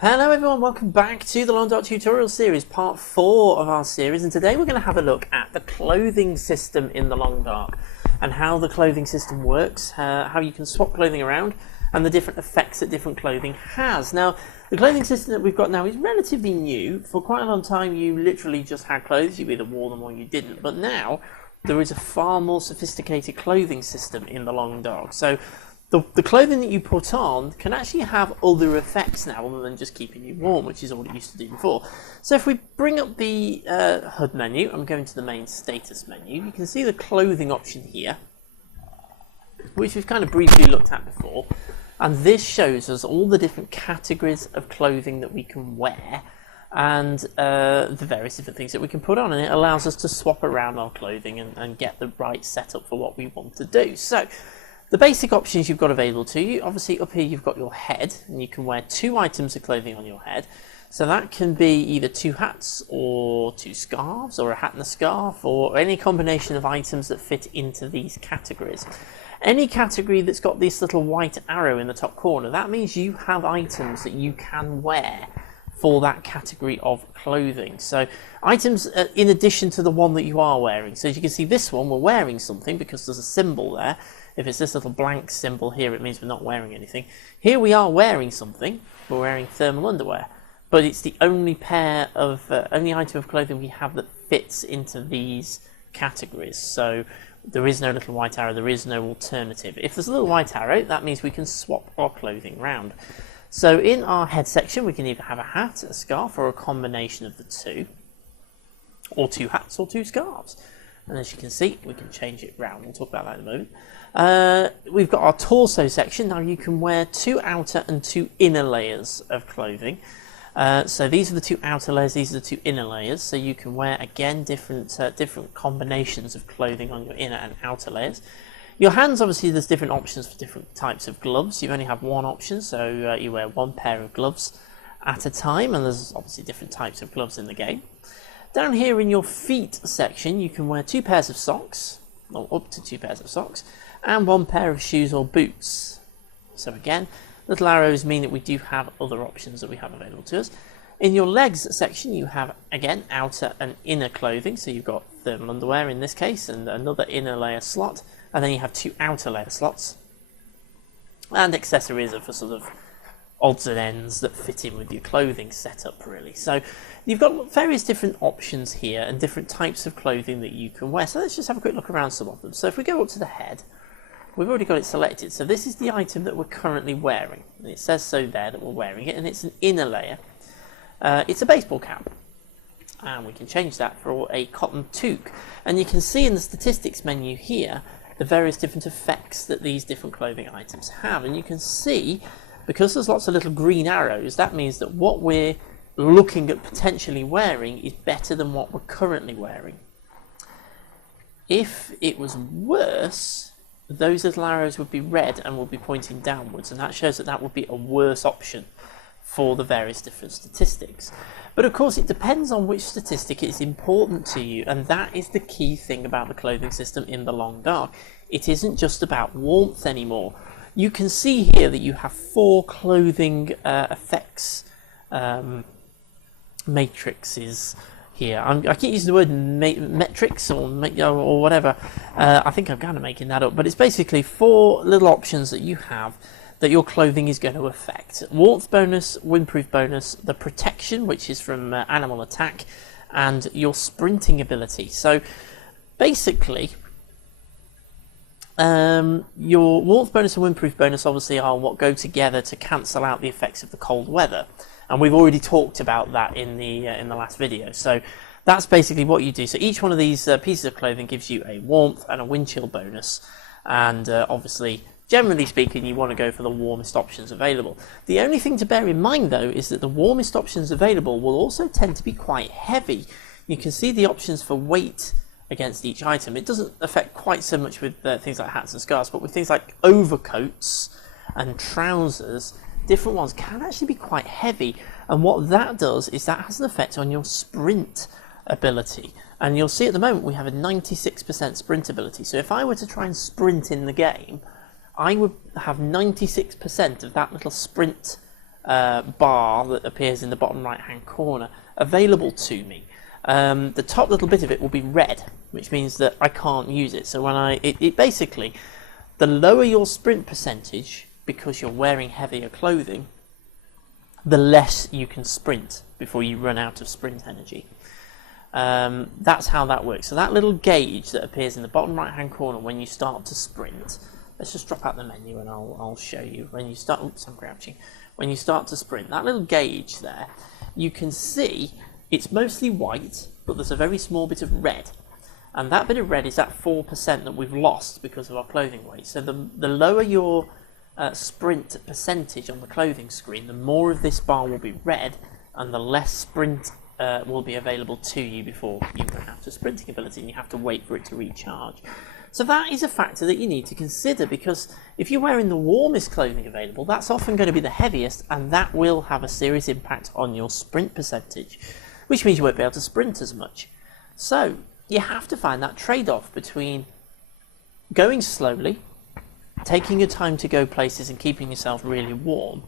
Hello everyone, welcome back to the Long Dark tutorial series, part 4 of our series, and today we're going to have a look at the clothing system in the Long Dark and how the clothing system works, how you can swap clothing around and the different effects that different clothing has. Now, the clothing system that we've got now is relatively new. For quite a long time you literally just had clothes, you either wore them or you didn't, but now there is a far more sophisticated clothing system in the Long Dark. So the clothing that you put on can actually have other effects now other than just keeping you warm, which is all it used to do before. So if we bring up the HUD menu and go into the main status menu, you can see the clothing option here, which we've kind of briefly looked at before. And this shows us all the different categories of clothing that we can wear and the various different things that we can put on. And it allows us to swap around our clothing and get the right setup for what we want to do. So the basic options you've got available to you, obviously up here you've got your head, and you can wear 2 items of clothing on your head. So that can be either 2 hats or 2 scarves, or a hat and a scarf, or any combination of items that fit into these categories. Any category that's got this little white arrow in the top corner, that means you have items that you can wear for that category of clothing. So items in addition to the one that you are wearing. So as you can see, this one, we're wearing something because there's a symbol there. If it's this little blank symbol here, it means we're not wearing anything. Here we are wearing something. We're wearing thermal underwear, but it's the only pair of only item of clothing we have that fits into these categories. So there is no little white arrow. There is no alternative. If there's a little white arrow, that means we can swap our clothing around. So in our head section, we can either have a hat, a scarf, or a combination of the two, or 2 hats or 2 scarves. And as you can see, we can change it round. We'll talk about that in a moment. We've got our torso section. Now you can wear 2 outer and 2 inner layers of clothing. So these are the 2 outer layers, these are the 2 inner layers. So you can wear, again, different combinations of clothing on your inner and outer layers. Your hands, obviously, there's different options for different types of gloves. You only have one option, so you wear 1 pair of gloves at a time, and there's obviously different types of gloves in the game. Down here in your feet section, you can wear 2 pairs of socks, or up to 2 pairs of socks, and 1 pair of shoes or boots. So again, little arrows mean that we do have other options that we have available to us. In your legs section, you have, again, outer and inner clothing. So you've got thermal underwear in this case, and another inner layer slot, and then you have 2 outer layer slots. And accessories are for sort of odds and ends that fit in with your clothing setup, really. So you've got various different options here and different types of clothing that you can wear. So let's just have a quick look around some of them. So if we go up to the head, we've already got it selected. So this is the item that we're currently wearing. And it says so there that we're wearing it, and it's an inner layer. It's a baseball cap. And we can change that for a cotton toque. And you can see in the statistics menu here the various different effects that these different clothing items have. And you can see, because there's lots of little green arrows, that means that what we're looking at potentially wearing is better than what we're currently wearing. If it was worse, those little arrows would be red and would be pointing downwards, and that shows that that would be a worse option for the various different statistics. But of course it depends on which statistic is important to you, and that is the key thing about the clothing system in the Long Dark. It isn't just about warmth anymore. You can see here that you have 4 clothing effects matrices here. I keep using the word metrics or whatever. I think I'm kind of making that up, but it's basically 4 little options that you have that your clothing is going to affect. Warmth bonus, windproof bonus, the protection, which is from animal attack, and your sprinting ability. So basically, your warmth bonus and windproof bonus obviously are what go together to cancel out the effects of the cold weather, and we've already talked about that in the last video. So that's basically what you do. So each one of these pieces of clothing gives you a warmth and a wind chill bonus, and obviously, generally speaking, you want to go for the warmest options available. The only thing to bear in mind, though, is that the warmest options available will also tend to be quite heavy. You can see the options for weight against each item. It doesn't affect quite so much with things like hats and scarves, but with things like overcoats and trousers, different ones can actually be quite heavy. And what that does is that has an effect on your sprint ability. And you'll see at the moment we have a 96% sprint ability. So if I were to try and sprint in the game, I would have 96% of that little sprint bar that appears in the bottom right hand corner available to me. The top little bit of it will be red, which means that I can't use it. So when it basically, the lower your sprint percentage, because you're wearing heavier clothing, the less you can sprint before you run out of sprint energy. That's how that works. So that little gauge that appears in the bottom right hand corner when you start to sprint, let's just drop out the menu and I'll show you. When you start, oops, I'm crouching. When you start to sprint, that little gauge there, you can see it's mostly white, but there's a very small bit of red. And that bit of red is that 4% that we've lost because of our clothing weight. So the lower your sprint percentage on the clothing screen, the more of this bar will be red, and the less sprint will be available to you before you run out of sprinting ability, and you have to wait for it to recharge. So that is a factor that you need to consider, because if you're wearing the warmest clothing available, that's often going to be the heaviest, and that will have a serious impact on your sprint percentage, which means you won't be able to sprint as much. So you have to find that trade-off between going slowly, taking your time to go places and keeping yourself really warm,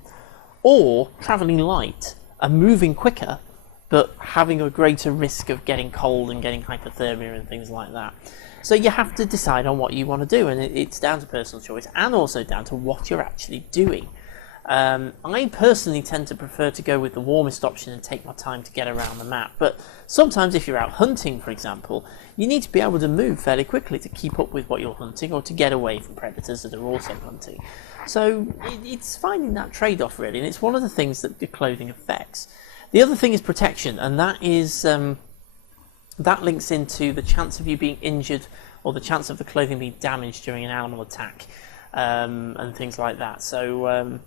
or travelling light and moving quicker, but having a greater risk of getting cold and getting hypothermia and things like that. So you have to decide on what you want to do, and it's down to personal choice and also down to what you're actually doing. I personally tend to prefer to go with the warmest option and take my time to get around the map, but sometimes if you're out hunting, for example, you need to be able to move fairly quickly to keep up with what you're hunting or to get away from predators that are also hunting. So it's finding that trade-off really, and it's one of the things that the clothing affects. The other thing is protection, and that is that links into the chance of you being injured or the chance of the clothing being damaged during an animal attack, and things like that. So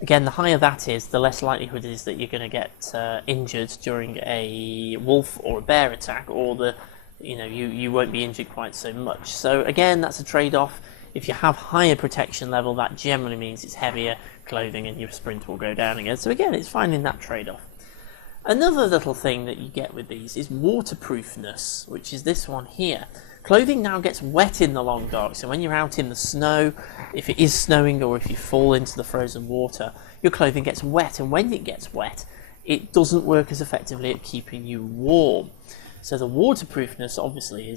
again, the higher that is, the less likelihood it is that you're going to get injured during a wolf or a bear attack, or you won't be injured quite so much. So again, that's a trade-off. If you have higher protection level, that generally means it's heavier clothing and your sprint will go down again. So again, it's finding that trade-off. Another little thing that you get with these is waterproofness, which is this one here. Clothing now gets wet in the long dark, so when you're out in the snow, if it is snowing or if you fall into the frozen water, your clothing gets wet, and when it gets wet, it doesn't work as effectively at keeping you warm. So the waterproofness obviously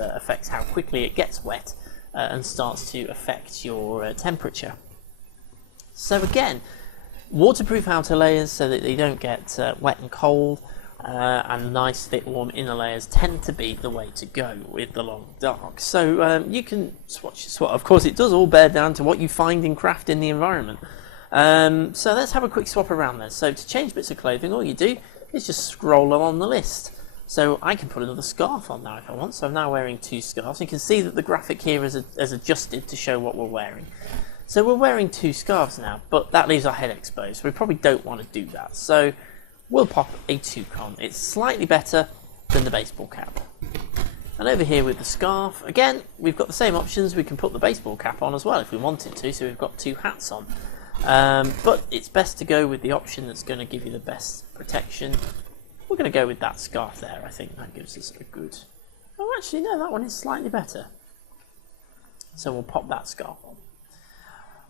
affects how quickly it gets wet and starts to affect your temperature. So again, waterproof outer layers so that they don't get wet and cold, and nice thick warm inner layers tend to be the way to go with the long dark. So you can swatch. Of course, it does all bear down to what you find in craft in the environment. So let's have a quick swap around there. So to change bits of clothing, all you do is just scroll along the list. So I can put another scarf on now if I want. So I'm now wearing 2 scarves. You can see that the graphic here is adjusted to show what we're wearing. So we're wearing 2 scarves now, but that leaves our head exposed. We probably don't want to do that. So we'll pop a toucan. It's slightly better than the baseball cap. And over here with the scarf, again, we've got the same options. We can put the baseball cap on as well if we wanted to, so we've got 2 hats on. But it's best to go with the option that's going to give you the best protection. We're going to go with that scarf there. I think that gives us a good... Oh, actually, no, that one is slightly better. So we'll pop that scarf on.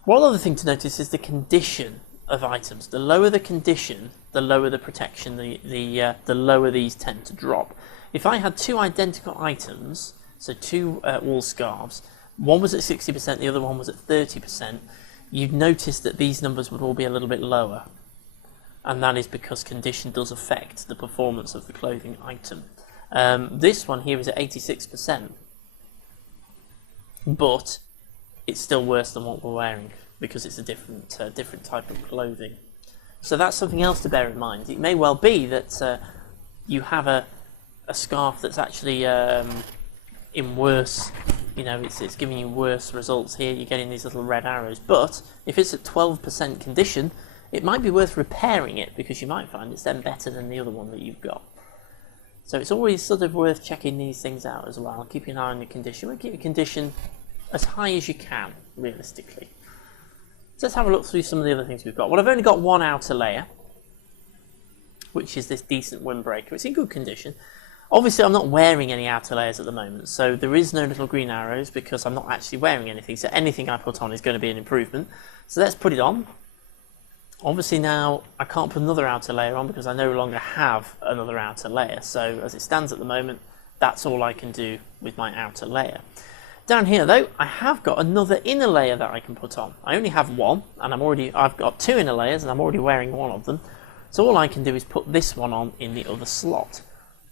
One other thing to notice is the condition of items. The lower the condition, the lower the protection, the lower these tend to drop. If I had 2 identical items, so 2 wool scarves, one was at 60%, the other one was at 30%, you'd notice that these numbers would all be a little bit lower. And that is because condition does affect the performance of the clothing item. This one here is at 86%, but it's still worse than what we're wearing because it's a different type of clothing. So that's something else to bear in mind. It may well be that you have a scarf that's actually in worse, it's giving you worse results here. You're getting these little red arrows. But if it's at 12% condition, it might be worth repairing it because you might find it's then better than the other one that you've got. So it's always sort of worth checking these things out as well. Keep an eye on the condition. We'll keep your condition as high as you can, realistically. So let's have a look through some of the other things we've got. Well, I've only got 1 outer layer, which is this decent windbreaker. It's in good condition. Obviously, I'm not wearing any outer layers at the moment, so there is no little green arrows because I'm not actually wearing anything. So anything I put on is going to be an improvement. So let's put it on. Obviously now I can't put another outer layer on because I no longer have another outer layer. So as it stands at the moment, that's all I can do with my outer layer. Down here though, I have got another inner layer that I can put on. I only have one, and I've got two inner layers and I'm already wearing one of them. So all I can do is put this one on in the other slot.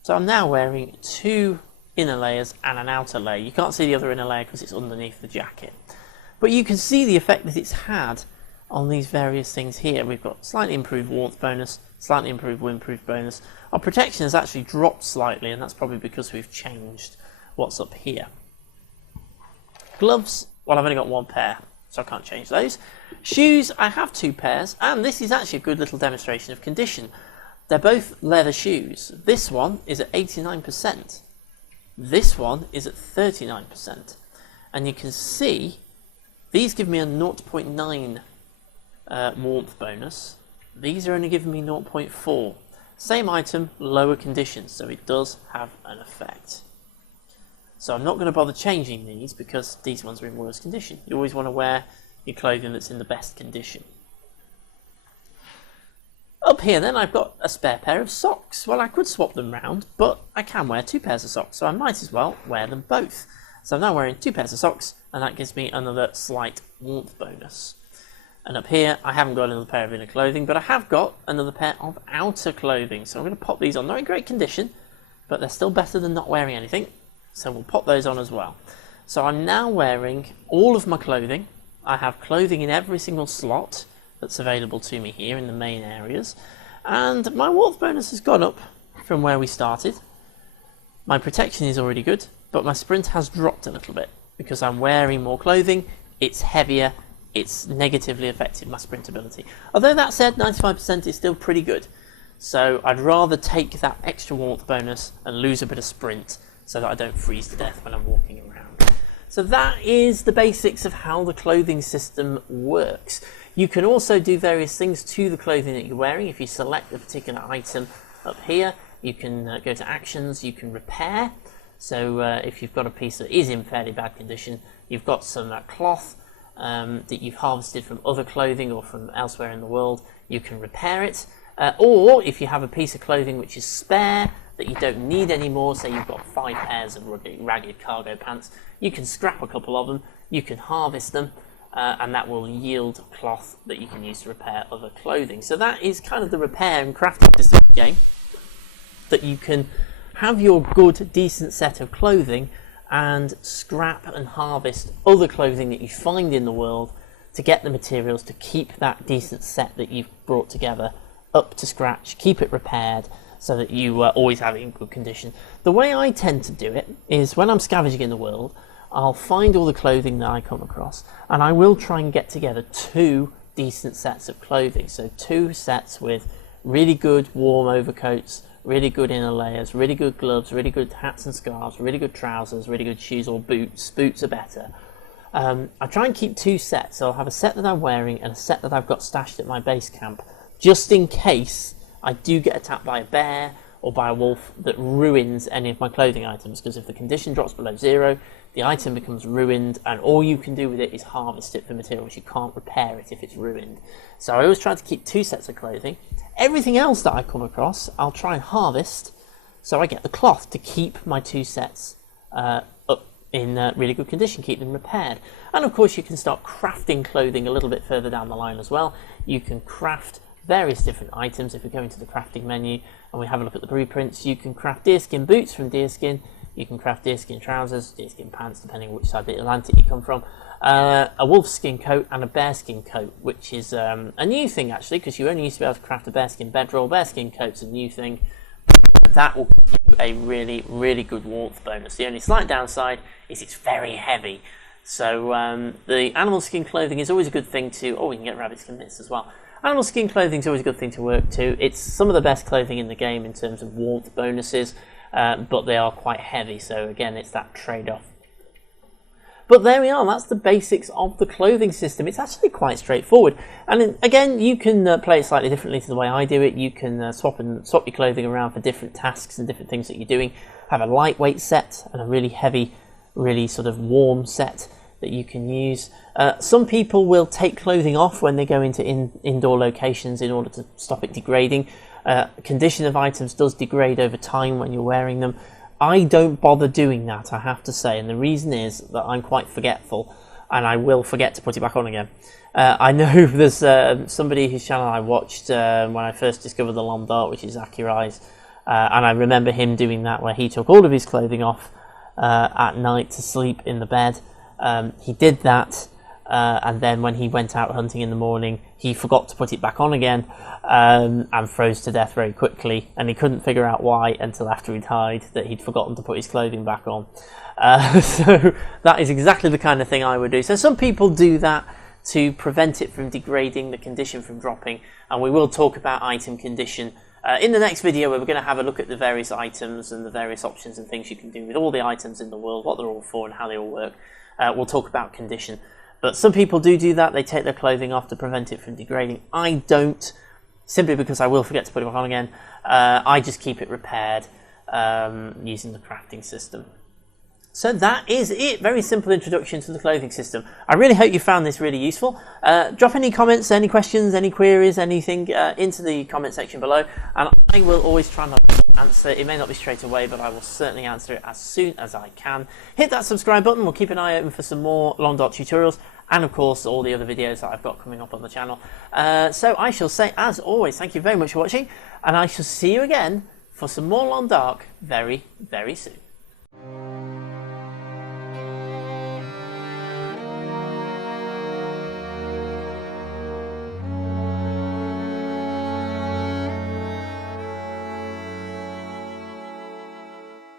So I'm now wearing two inner layers and an outer layer. You can't see the other inner layer because it's underneath the jacket. But you can see the effect that it's had on these various things here. We've got slightly improved warmth bonus, slightly improved windproof bonus. Our protection has actually dropped slightly, and that's probably because we've changed what's up here. Gloves, well, I've only got one pair, so I can't change those. Shoes, I have two pairs, and this is actually a good little demonstration of condition. They're both leather shoes. This one is at 89%. This one is at 39%. And you can see these give me a 0.9 warmth bonus. These are only giving me 0.4. Same item, lower conditions, so it does have an effect. So I'm not going to bother changing these because these ones are in worse condition. You always want to wear your clothing that's in the best condition. Up here then I've got a spare pair of socks. Well, I could swap them round, but I can wear two pairs of socks, so I might as well wear them both. So I'm now wearing two pairs of socks, and that gives me another slight warmth bonus. And up here, I haven't got another pair of inner clothing, but I have got another pair of outer clothing. So I'm going to pop these on. Not in great condition, but they're still better than not wearing anything. So we'll pop those on as well. So I'm now wearing all of my clothing. I have clothing in every single slot that's available to me here in the main areas. And my warmth bonus has gone up from where we started. My protection is already good, but my sprint has dropped a little bit because I'm wearing more clothing. It's heavier. It's negatively affected my sprint ability. Although that said, 95% is still pretty good. So I'd rather take that extra warmth bonus and lose a bit of sprint so that I don't freeze to death when I'm walking around. So that is the basics of how the clothing system works. You can also do various things to the clothing that you're wearing. If you select a particular item up here, you can go to actions, you can repair. So if you've got a piece that is in fairly bad condition, you've got some cloth that you've harvested from other clothing or from elsewhere in the world, you can repair it. Or if you have a piece of clothing which is spare that you don't need anymore, say you've got 5 pairs of ragged cargo pants, you can scrap a couple of them, you can harvest them, and that will yield cloth that you can use to repair other clothing. So that is kind of the repair and crafting system of the game, that you can have your good, decent set of clothing and scrap and harvest other clothing that you find in the world to get the materials to keep that decent set that you've brought together up to scratch, keep it repaired so that you always have it in good condition. The way I tend to do it is when I'm scavenging in the world, I'll find all the clothing that I come across and I will try and get together 2 decent sets of clothing. So 2 sets with really good warm overcoats, really good inner layers, really good gloves, really good hats and scarves, really good trousers, really good shoes or boots. Boots are better. I try and keep 2 sets. So I'll have a set that I'm wearing and a set that I've got stashed at my base camp, just in case I do get attacked by a bear or by a wolf that ruins any of my clothing items, because if the condition drops below 0, the item becomes ruined and all you can do with it is harvest it for materials. You can't repair it if it's ruined. So I always try to keep 2 sets of clothing. Everything else that I come across, I'll try and harvest so I get the cloth to keep my 2 sets up in really good condition, keep them repaired. And of course you can start crafting clothing a little bit further down the line as well. You can craft various different items. If we go into the crafting menu and we have a look at the blueprints, you can craft deerskin boots from deerskin, you can craft deerskin trousers, deerskin pants, depending on which side of the Atlantic you come from, a wolfskin coat and a bearskin coat, which is a new thing actually, because you only used to be able to craft a bearskin bedroll. Bearskin coat's a new thing. That will give you a really, really good warmth bonus. The only slight downside is it's very heavy. So the animal skin clothing is always a good thing to... Oh, we can get rabbit skin bits as well. Animal skin clothing is always a good thing to work to. It's some of the best clothing in the game in terms of warmth bonuses, but they are quite heavy, so again it's that trade-off. But there we are, that's the basics of the clothing system. It's actually quite straightforward. And again, you can play it slightly differently to the way I do it. You can swap your clothing around for different tasks and different things that you're doing. Have a lightweight set and a really heavy, really sort of warm set. that you can use. Some people will take clothing off when they go into indoor locations in order to stop it degrading. Condition of items does degrade over time when you're wearing them. I don't bother doing that, I have to say, and the reason is that I'm quite forgetful and I will forget to put it back on again. I know there's somebody whose channel I watched when I first discovered the Long Dark, which is Akirai's, and I remember him doing that where he took all of his clothing off at night to sleep in the bed. He did that, and then when he went out hunting in the morning, he forgot to put it back on again, and froze to death very quickly, and he couldn't figure out why until after he died, that he'd forgotten to put his clothing back on. So that is exactly the kind of thing I would do. So some people do that to prevent it from degrading, the condition from dropping, and we will talk about item condition in the next video, where we're going to have a look at the various items and the various options and things you can do with all the items in the world, what they're all for and how they all work. We'll talk about condition. But some people do that, they take their clothing off to prevent it from degrading. I don't, simply because I will forget to put it back on again. I just keep it repaired using the crafting system. So that is it. Very simple introduction to the clothing system. I really hope you found this really useful. Drop any comments, any questions, any queries, anything into the comment section below, and I will always try and answer. It may not be straight away, but I will certainly answer it as soon as I can. Hit that subscribe button. We'll keep an eye open for some more Long Dark tutorials, and of course all the other videos that I've got coming up on the channel. So I shall say, as always, thank you very much for watching, and I shall see you again for some more Long Dark very, very soon.